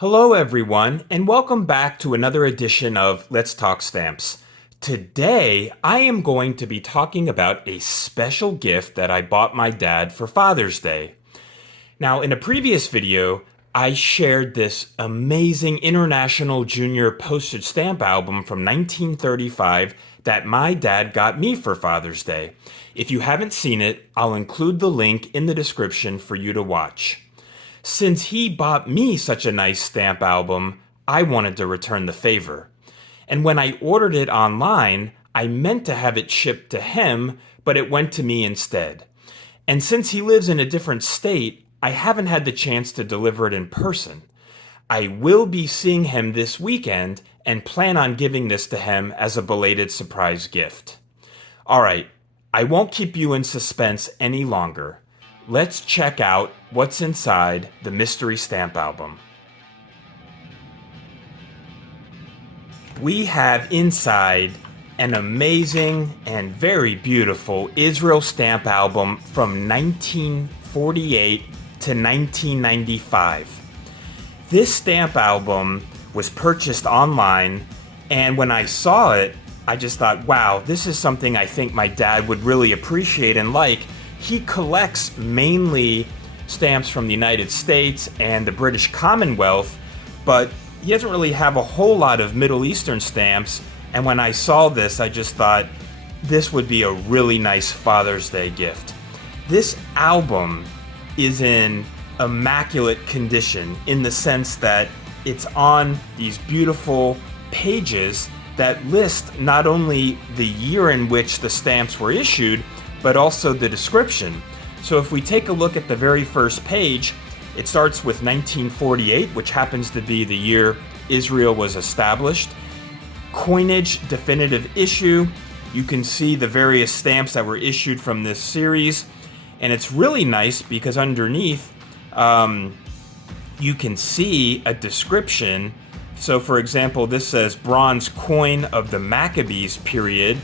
Hello, everyone, and welcome back to another edition of Let's Talk Stamps. Today, I am going to be talking about a special gift that I bought my dad for Father's Day. Now, in a previous video, I shared this amazing International Junior Postage Stamp album from 1935 that my dad got me for Father's Day. If you haven't seen it, I'll include the link in the description for you to watch. Since he bought me such a nice stamp album, I wanted to return the favor. And when I ordered it online, I meant to have it shipped to him, but it went to me instead. And since he lives in a different state, I haven't had the chance to deliver it in person. I will be seeing him this weekend and plan on giving this to him as a belated surprise gift. All right, I won't keep you in suspense any longer. Let's check out what's inside the mystery stamp album. We have inside an amazing and very beautiful Israel stamp album from 1948 to 1995. This stamp album was purchased online, and when I saw it, I just thought, wow, this is something I think my dad would really appreciate and like. He collects mainly stamps from the United States and the British Commonwealth, but he doesn't really have a whole lot of Middle Eastern stamps, and when I saw this, I just thought this would be a really nice Father's Day gift. This album is in immaculate condition in the sense that it's on these beautiful pages that list not only the year in which the stamps were issued, but also the description. So if we take a look at the very first page, it starts with 1948, which happens to be the year Israel was established. Coinage definitive issue. You can see the various stamps that were issued from this series. And it's really nice because underneath, you can see a description. So for example, this says bronze coin of the Maccabees period,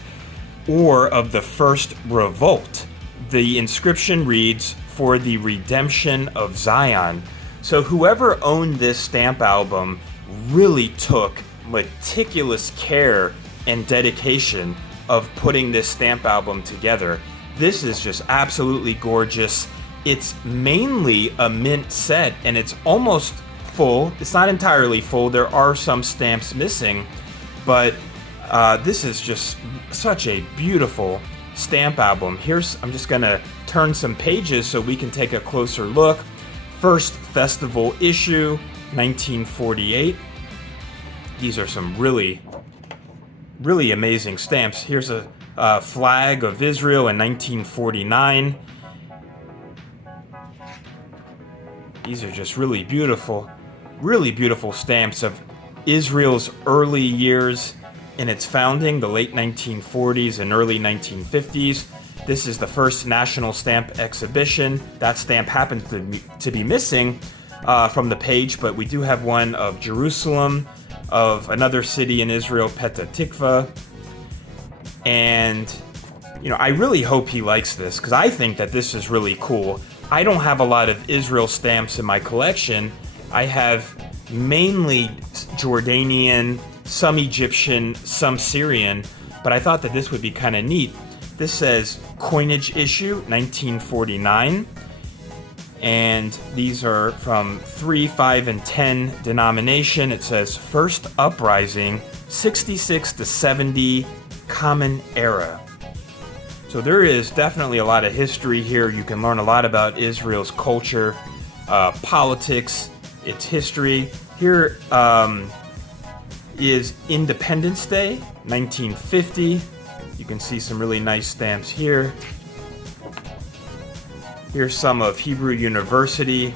or of the first revolt. The inscription reads, "For the redemption of Zion." So whoever owned this stamp album really took meticulous care and dedication of putting this stamp album together. This is just absolutely gorgeous. It's mainly a mint set, and it's almost full. It's not entirely full. There are some stamps missing, but this is just such a beautiful stamp album. I'm just gonna turn some pages so we can take a closer look. First festival issue, 1948. These are some really amazing stamps. Here's a flag of Israel in 1949. These are just really beautiful stamps of Israel's early years in its founding, the late 1940s and early 1950s. This is the first national stamp exhibition. That stamp happens to be missing from the page, but we do have one of Jerusalem, of another city in Israel, Petah Tikva. And, I really hope he likes this, because I think that this is really cool. I don't have a lot of Israel stamps in my collection. I have mainly Jordanian, some Egyptian, some Syrian, but I thought that this would be kind of neat. This says coinage issue, 1949, and these are from 3, 5, and 10 denomination. It says First Uprising, 66 to 70, Common Era. So there is definitely a lot of history here. You can learn a lot about Israel's culture, politics, its history. Here is Independence Day, 1950. You can see some really nice stamps here. Here's some of Hebrew University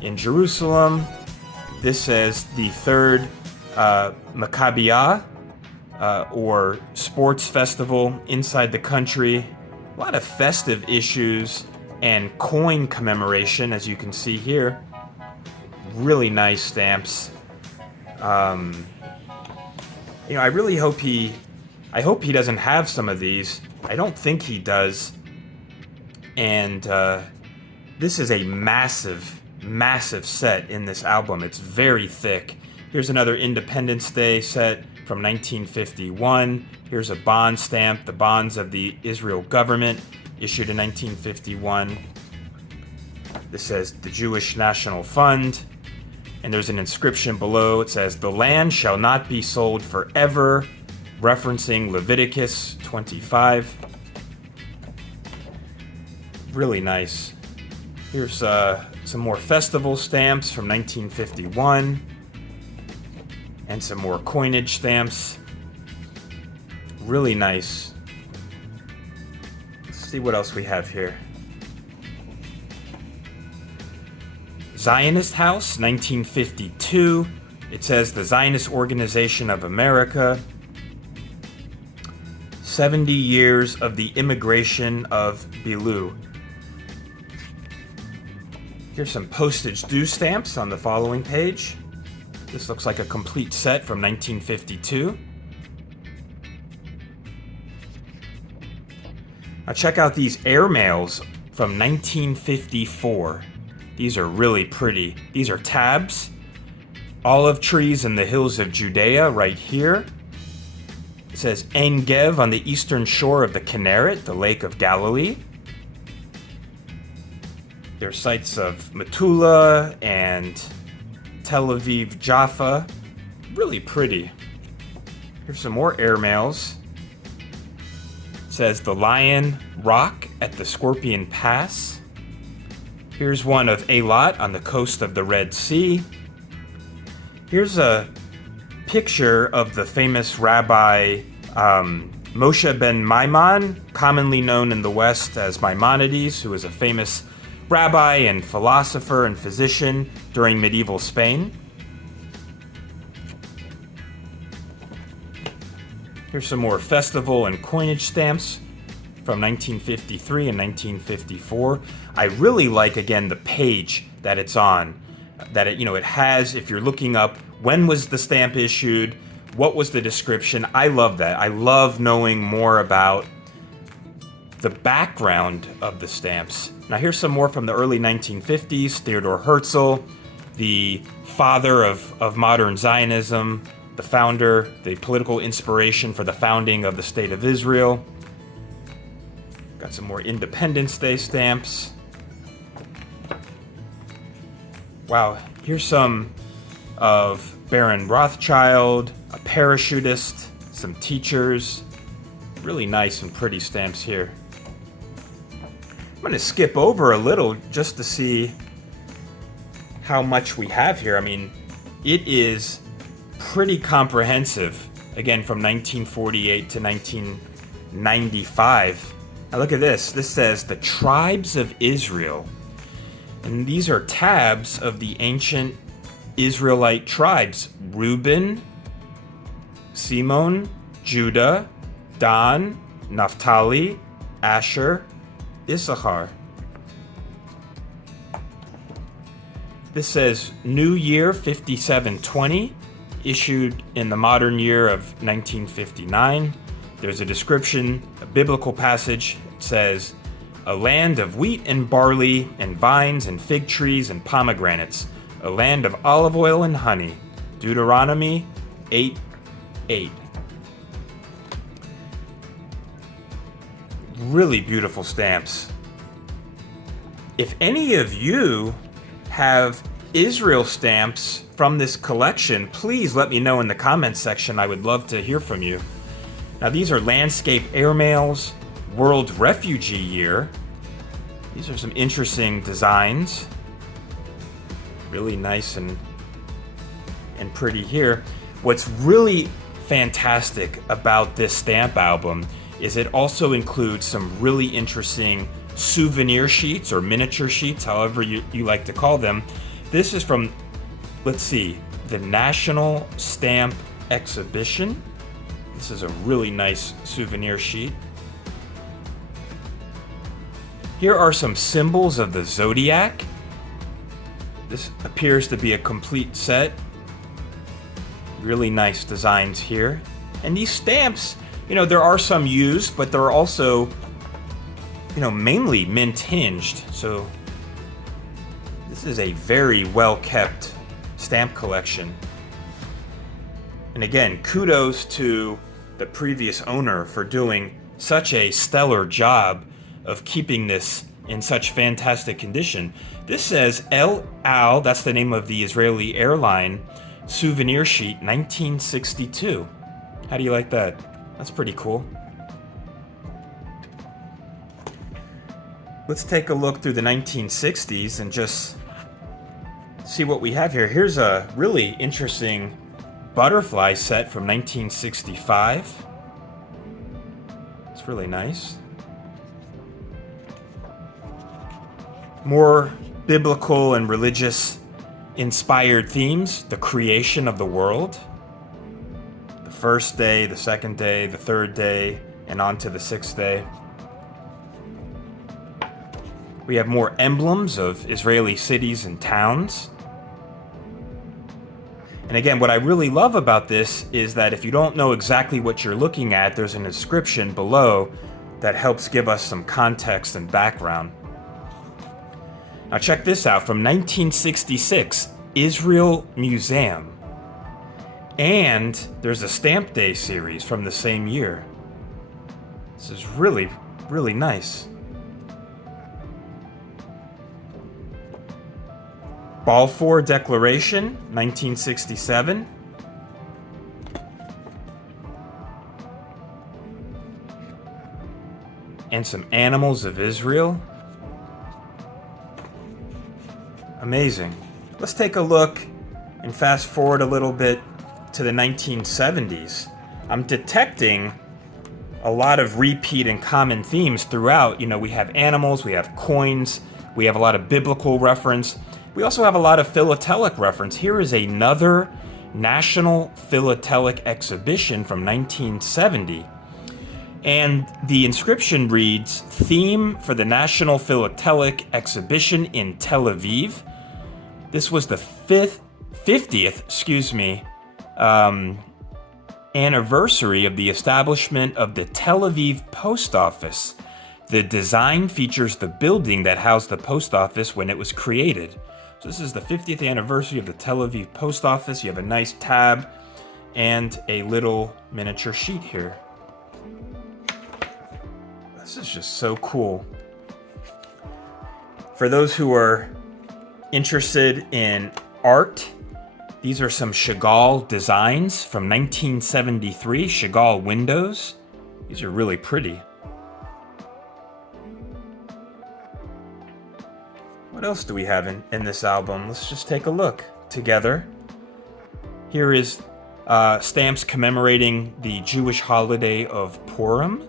in Jerusalem. This says the third Maccabiah, or sports festival inside the country. A lot of festive issues and coin commemoration, as you can see here. Really nice stamps. I really hope he doesn't have some of these. I don't think he does. And this is a massive massive set in this album. It's very thick. Here's another Independence Day set from 1951. Here's a bond stamp, the bonds of the Israel government, issued in 1951. This says the Jewish National Fund. And there's an inscription below. It says, "The land shall not be sold forever," referencing Leviticus 25. Really nice. Here's some more festival stamps from 1951. And some more coinage stamps. Really nice. Let's see what else we have here. Zionist House, 1952. It says the Zionist Organization of America. 70 years of the immigration of Belu. Here's some postage due stamps on the following page. This looks like a complete set from 1952. Now check out these airmails from 1954. These are really pretty. These are tabs. Olive trees in the hills of Judea right here. It says Ein Gev on the eastern shore of the Kinneret, the Lake of Galilee. There's sites of Metula and Tel Aviv, Jaffa. Really pretty. Here's some more airmails. It says the Lion Rock at the Scorpion Pass. Here's one of Eilat on the coast of the Red Sea. Here's a picture of the famous Rabbi Moshe ben Maimon, commonly known in the West as Maimonides, who was a famous rabbi and philosopher and physician during medieval Spain. Here's some more festival and coinage stamps from 1953 and 1954. I really like, again, the page that it's on. That it has, if you're looking up when was the stamp issued, what was the description. I love that. I love knowing more about the background of the stamps. Now here's some more from the early 1950s. Theodor Herzl, the father of modern Zionism, the founder, the political inspiration for the founding of the State of Israel. Got some more Independence Day stamps. Wow, here's some of Baron Rothschild, a parachutist, some teachers. Really nice and pretty stamps here. I'm going to skip over a little just to see how much we have here. I mean, it is pretty comprehensive. Again, from 1948 to 1995. Now look at this. This says the tribes of Israel. And these are tabs of the ancient Israelite tribes. Reuben, Simon, Judah, Dan, Naphtali, Asher, Issachar. This says New Year 5720, issued in the modern year of 1959. There's a description, a biblical passage. It says, a land of wheat and barley and vines and fig trees and pomegranates, a land of olive oil and honey. Deuteronomy 8:8. Really beautiful stamps. If any of you have Israel stamps from this collection, please let me know in the comments section. I would love to hear from you. Now these are landscape airmails, World Refugee Year. These are some interesting designs. Really nice and pretty here. What's really fantastic about this stamp album is it also includes some really interesting souvenir sheets or miniature sheets, however you like to call them. This is from, let's see, the National Stamp Exhibition. This is a really nice souvenir sheet. Here are some symbols of the zodiac. This appears to be a complete set. Really nice designs here. And these stamps, there are some used, but they're also, mainly mint hinged. So this This is a very well-kept stamp collection. And again, kudos to the previous owner for doing such a stellar job of keeping this in such fantastic condition. This says El Al, that's the name of the Israeli airline, souvenir sheet, 1962. How do you like that? That's pretty cool. Let's take a look through the 1960s and just see what we have here. Here's a really interesting butterfly set from 1965. It's really nice. More biblical and religious inspired themes. The creation of the world. The first day, the second day, the third day, and on to the sixth day. We have more emblems of Israeli cities and towns. And again, what I really love about this is that if you don't know exactly what you're looking at, there's an inscription below that helps give us some context and background. Now check this out, from 1966, Israel Museum. And there's a Stamp Day series from the same year. This is really, really nice. Balfour Declaration, 1967. And some Animals of Israel. Amazing. Let's take a look and fast forward a little bit to the 1970s. I'm detecting a lot of repeat and common themes throughout. You know, we have animals, we have coins, we have a lot of biblical reference. We also have a lot of philatelic reference. Here is another National Philatelic Exhibition from 1970. And the inscription reads, "Theme for the National Philatelic Exhibition in Tel Aviv." This was the 50th anniversary of the establishment of the Tel Aviv Post Office. The design features the building that housed the post office when it was created. So this is the 50th anniversary of the Tel Aviv Post Office. You have a nice tab and a little miniature sheet here. This is just so cool. For those who are interested in art, these are some Chagall designs from 1973, Chagall windows. These are really pretty. What else do we have in this album? Let's just take a look together. Here is stamps commemorating the Jewish holiday of Purim.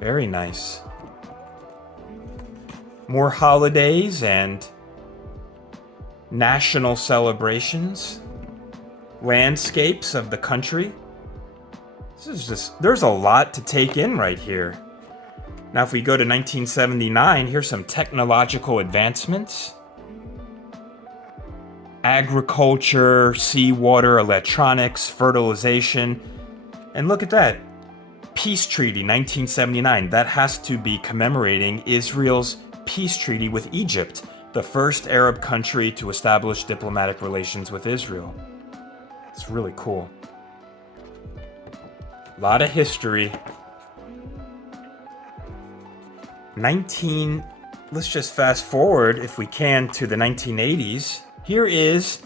Very nice. More holidays and national celebrations. Landscapes of the country. This is just, there's a lot to take in right here. Now, if we go to 1979, here's some technological advancements. Agriculture, seawater, electronics, fertilization. And look at that. Peace Treaty, 1979. That has to be commemorating Israel's peace treaty with Egypt, the first Arab country to establish diplomatic relations with Israel. It's really cool. A lot of history. Let's just fast forward, if we can, to the 1980s. Here is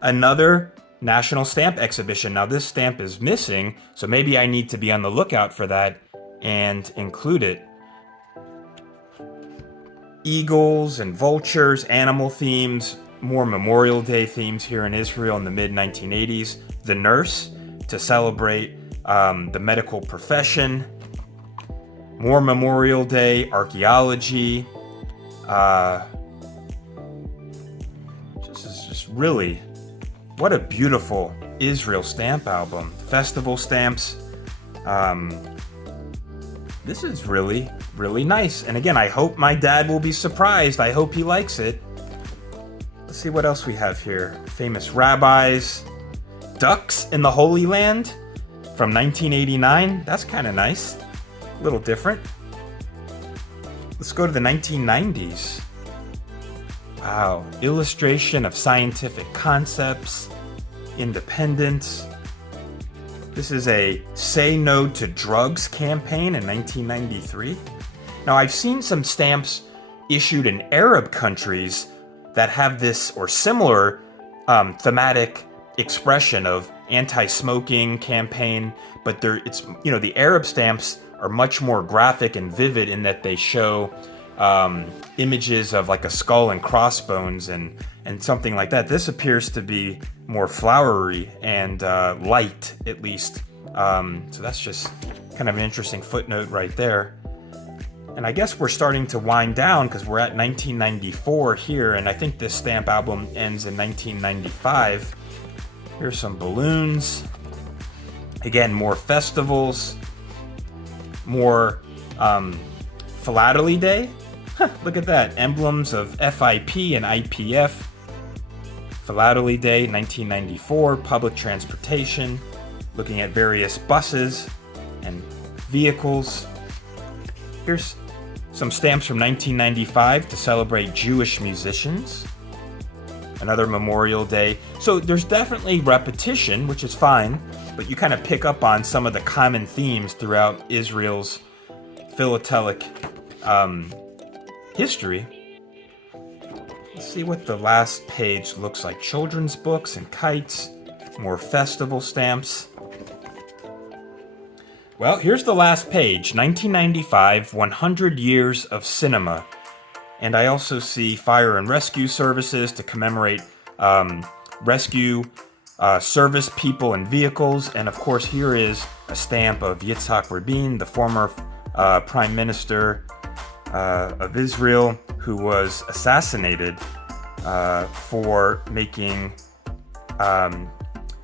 another National Stamp Exhibition. Now this stamp is missing, so maybe I need to be on the lookout for that and include it. Eagles and vultures, animal themes, more Memorial Day themes here in Israel in the mid-1980s. The Nurse, to celebrate the medical profession. More Memorial Day, archaeology. This is just really, what a beautiful Israel stamp album. Festival stamps. This is really, really nice. And again, I hope my dad will be surprised. I hope he likes it. Let's see what else we have here. Famous rabbis. Ducks in the Holy Land from 1989. That's kind of nice. A little different. Let's go to the 1990s. Wow. Illustration of scientific concepts, independence. This is a Say No to Drugs campaign in 1993. Now, I've seen some stamps issued in Arab countries that have this or similar thematic expression of anti-smoking campaign, but the Arab stamps are much more graphic and vivid in that they show images of like a skull and crossbones and something like that. This appears to be more flowery and light, at least. So that's just kind of an interesting footnote right there. And I guess we're starting to wind down because we're at 1994 here, and I think this stamp album ends in 1995. Here's some balloons. Again, more festivals, more Philately Day. Look at that. Emblems of FIP and IPF. Philately Day, 1994. Public transportation. Looking at various buses and vehicles. Here's some stamps from 1995 to celebrate Jewish musicians. Another Memorial Day. So there's definitely repetition, which is fine, but you kind of pick up on some of the common themes throughout Israel's philatelic history. Let's see what the last page looks like. Children's books and kites, more festival stamps. Well, here's the last page, 1995, 100 Years of Cinema. And I also see fire and rescue services to commemorate rescue service people and vehicles. And of course, here is a stamp of Yitzhak Rabin, the former prime minister of Israel, who was assassinated for making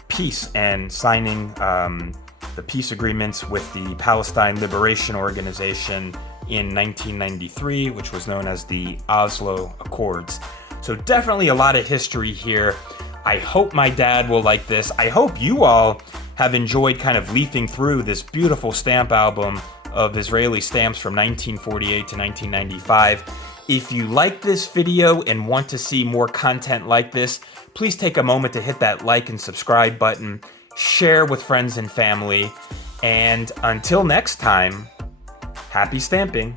peace and signing the peace agreements with the Palestine Liberation Organization in 1993, which was known as the Oslo Accords. So definitely a lot of history here. I hope my dad will like this. I hope you all have enjoyed kind of leafing through this beautiful stamp album of Israeli stamps from 1948 to 1995. If you like this video and want to see more content like this, please take a moment to hit that like and subscribe button, share with friends and family, and until next time, happy stamping.